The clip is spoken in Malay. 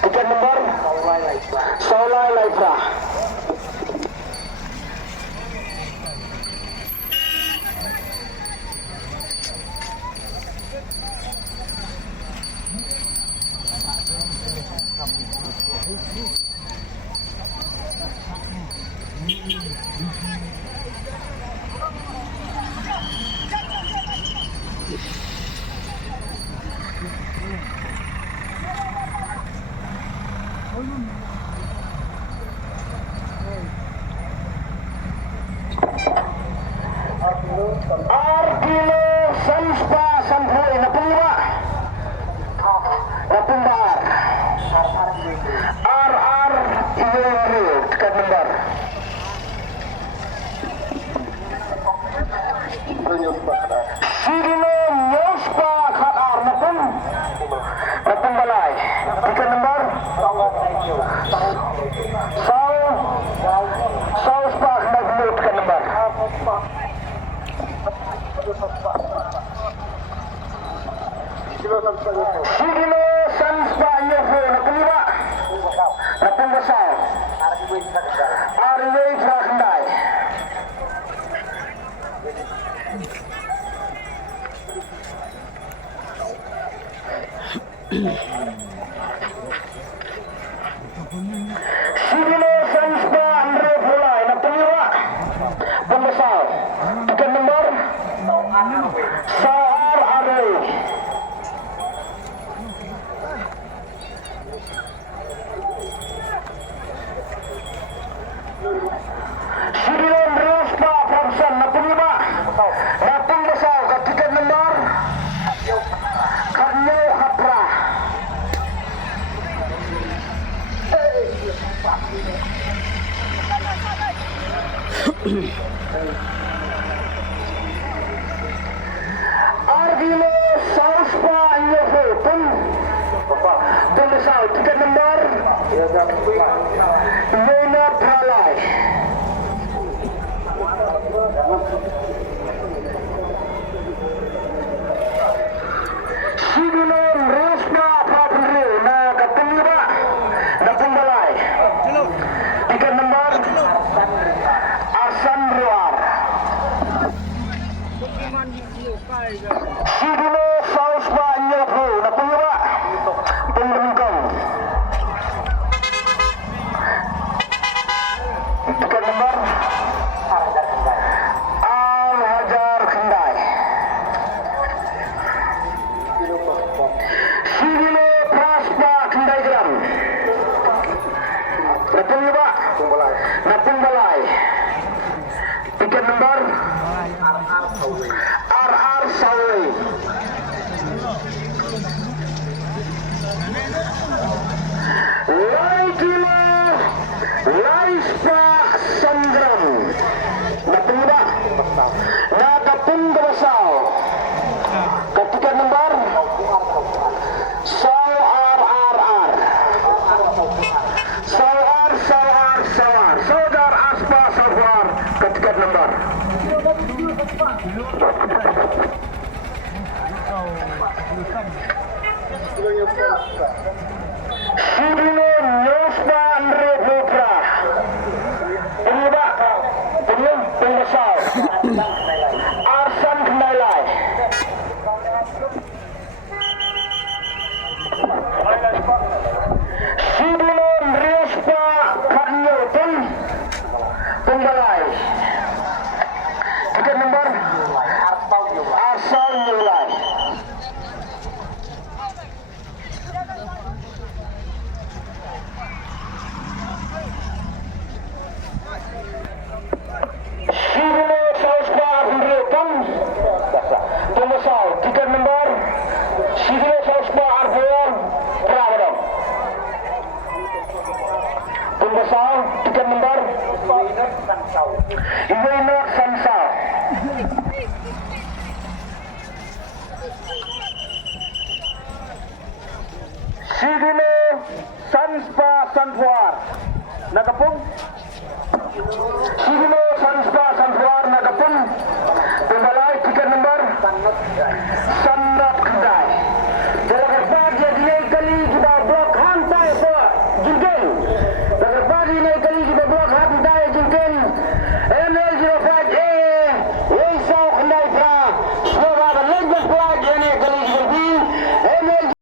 Tiket nomor Solai Laifra. Arkilo Sanspa Sanhoy na pula na pumbar RR Iyorio tiket nomor Sidino Nyospa KR na pumbalay tiket nomor Sauspa nagmute tiket nomor Sigilo Sanspa Nyoho na puliwa na pumbasaw Arway Frakenday Sigilo Sanspa Andre Pulay na puliwa pumbasaw tiket nomor Sahar Arway Sirion Rospa Thompson na pulima na pumbasaw ka tiket nomor Karno Kapra Argilo Sauspa Nyoho pumbasaw tiket nomor Yona Pralay Sidulon Rospa Papuri na kapulima na pumbalay tiket nomor Arsan Ruar Sidulo Sauspa Nyoho na pumbalay pumbalingkong tiket nomor Al-Hajar Kendai Sidilo Praspa Kendai Geram na pumbalay tiket nomor RR Sawi Laikilo Laispa Sandram na pumba na kapunggabasaw ketiket nomor Sawar Saudar Aspa Sawar ketiket nomor Sidino Nyospa Andre Putra pemula pembasaw Arsan Kendalai Sidino Nyospa Kanyo pembalai tiket nomor Arsal Nyulai Sidino Sauspa Andre pembasaw tiket nomor Sidino Sauspa Arvoyo Prawadam pembasaw tiket nomor Iwena Sansa. Sigilo Sanspa Sanfuar. Nagapong? Sigilo Sanspa Sanfuar nagapong. Pembalai tiket nomor